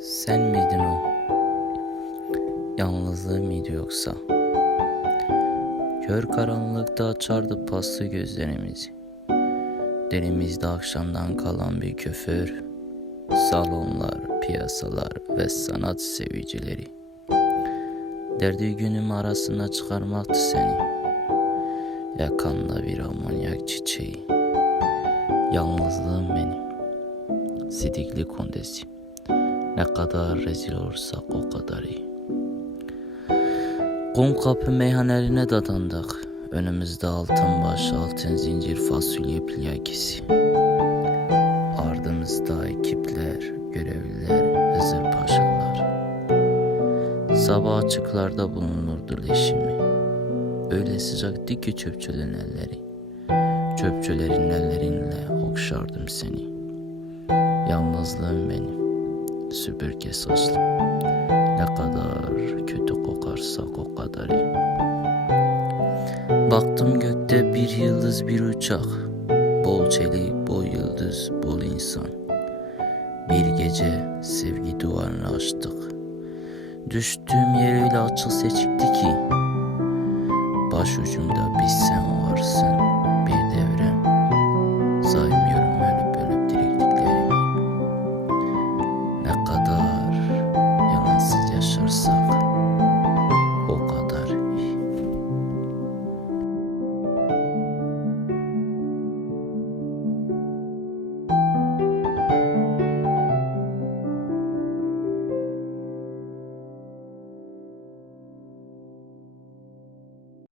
Sen miydin o? Yalnızlığı mıydı yoksa? Kör karanlıkta açardı paslı gözlerimizi. Derimizde akşamdan kalan bir küfür, salonlar, piyasalar ve sanat sevicileri. Derdi günüm arasına çıkarmaktı seni. Yakanda bir amonyak çiçeği. Yalnızlığım benim. Sidikli kondesi. Ne kadar rezil olursak o kadar iyi. Kum kapı meyhanelerine dadandık. Önümüzde altın baş, altın zincir fasulye plakisi. Ardımızda ekipler, görevliler, Hızır Paşalar. Sabah açıklarda bulunurdu leşimi. Öyle sıcaktı ki çöpçülerin elleri. Çöpçülerin ellerinle okşardım seni. Yalnızlığım benim, süpürge saçlı. Ne kadar kötü kokarsak o kadar iyi. Baktım gökte bir yıldız bir uçak. Bol çelik, bol yıldız, bol insan. Bir gece sevgi duvarını açtık. Düştüğüm yer öyle açık seçikti ki. Başucumda biz sen kadar Yalnız yaşarsak